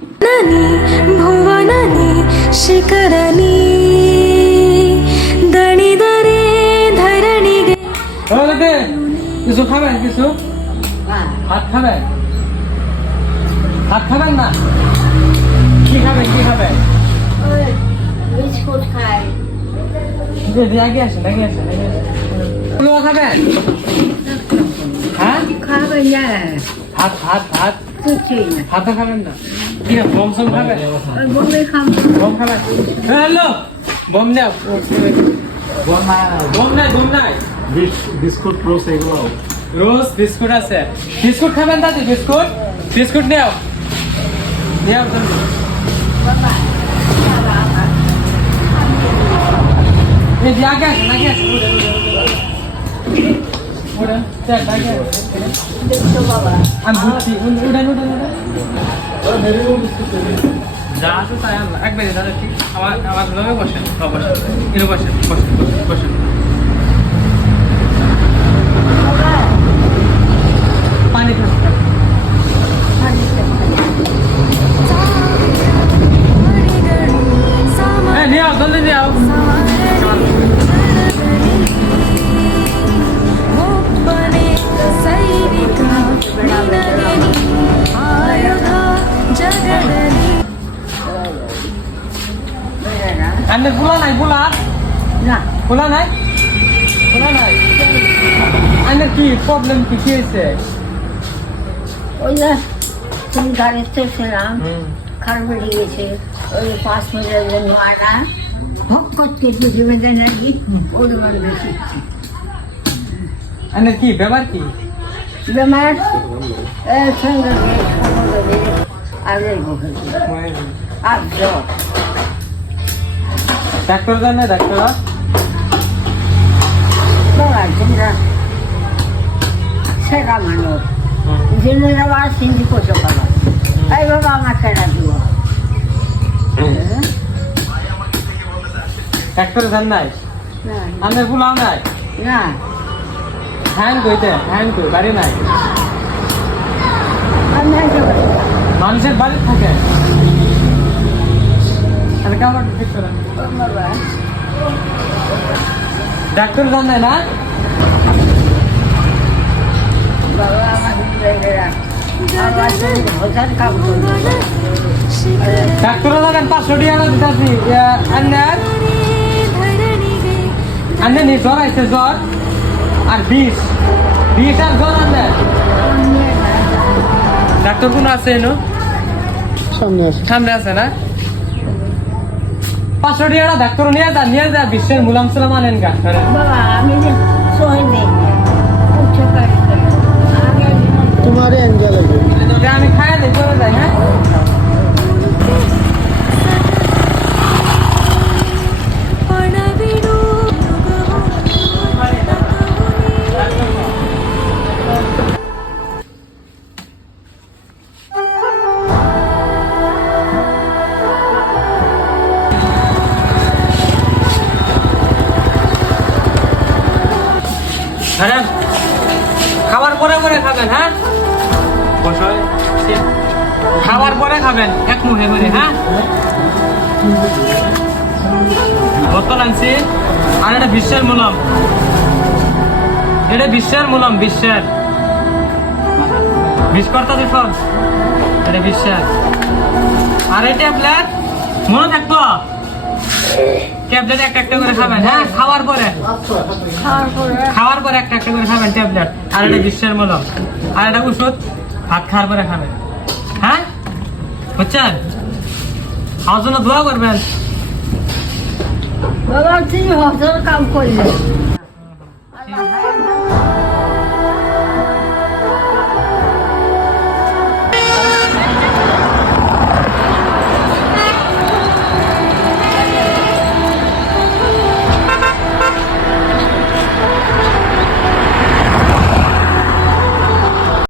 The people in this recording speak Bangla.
নানি ভুবনানি শিখরানি। দণিদরে ধরণি গে কিছু খাবেন কিছু? হ্যাঁ। হাত খাবেন হাত খাবেন না? কি খাবেন কি খাবেন বিস্কুট খাই। আগে আসেন আগে আসেন খাবেন হ্যাঁ খাবে না ভাত ভাত ভাত কিছুই না ভাতও খাবেন না কি না বম সম খাবেন ওই বমি খাব বম খাবেন হ্যালো বম নাও বম নাই বম নাই বিস্কুট রোজ এগুলো রোজ বিস্কুট আছে। বিস্কুট খাবেন দাদি বিস্কুট বিস্কুট নেও। নেও জলদি। এই যে আগে আসেন আগে। আসেন যা আছে তাই আনলাম। এক মিনিট দাদা ঠিক আমার আমার বসেন বসেন বসেন বসেন বসেন, আন্নের ফুলা নাই ফুলা না ফুলা নাই ফুলা নাই আন্নের কি প্রবলেম কি কি হয়েছে ওই যে তুমি গাড়িতে ছিলাম খারাপ হয়ে গেছে ওই পাঁচ মিনিটের জন্য আনা ভক্কত কেটে দেবে নাকি ওর মানে কি ব্যাপার কি বেমার সঙ্গে সমুদ্রে আর জ্বর ডাক্তার জানে ডাক্তার? বাবা তোমরা সেরা মানুষ। জেনে যাওয়া সিন্ধি করতে পারো এই বাবা আমার সেরা দিব ডাক্তার জান নাই? ফুলাও নাই? না। হ্যাং কইতে হ্যাং কই বাড়ি নাই? মানুষের বাড়ি থাকে। ডাক্তার জানায় না? বাবা ডাক্তার লাগান পাঁচশো টাকা দিতেছি আন্নার আন্না নি জ্বর আইছে জ্বর। আর বিষ। বিষ আর জ্বর আন্না? ডাক্তার কোন আছে এনো? সামনে আছে। সামনে আছে না? পাঁচশো টাকা ডাক্তার নিয়ে যা নিয়ে যা বিশ্বের মুলাম সালাম আনেন গা বাবা আমি তোমার আমি খাই দিই খাবার পরে পরে খাবেন হ্যাঁ? খাবার পরে খাবেন এক মুখে করে হ্যাঁ? বোতল আনছি আর এটা বিশ্বের মূলম। এটা বিশ্বের মূলম বিশ্বের। বিষ করতে এটা বিশ্বের। আর এই ট্যাবলেট মনে থাকতো ট্যাবলেট একটা একটা করে খাবেন হ্যাঁ? খাওয়ার পরে। খাওয়ার পরে? একটা একটা করে খাবেন ট্যাবলেট। আর এটা বিশ্বের মলম আর এটা ওষুধ ভাত খাওয়ার পরে খাবেন। হ্যাঁ? বুঝছেন? আমার জন্য দোয়া করবেন। বাবা হজর কাম করলে। আল্লাহ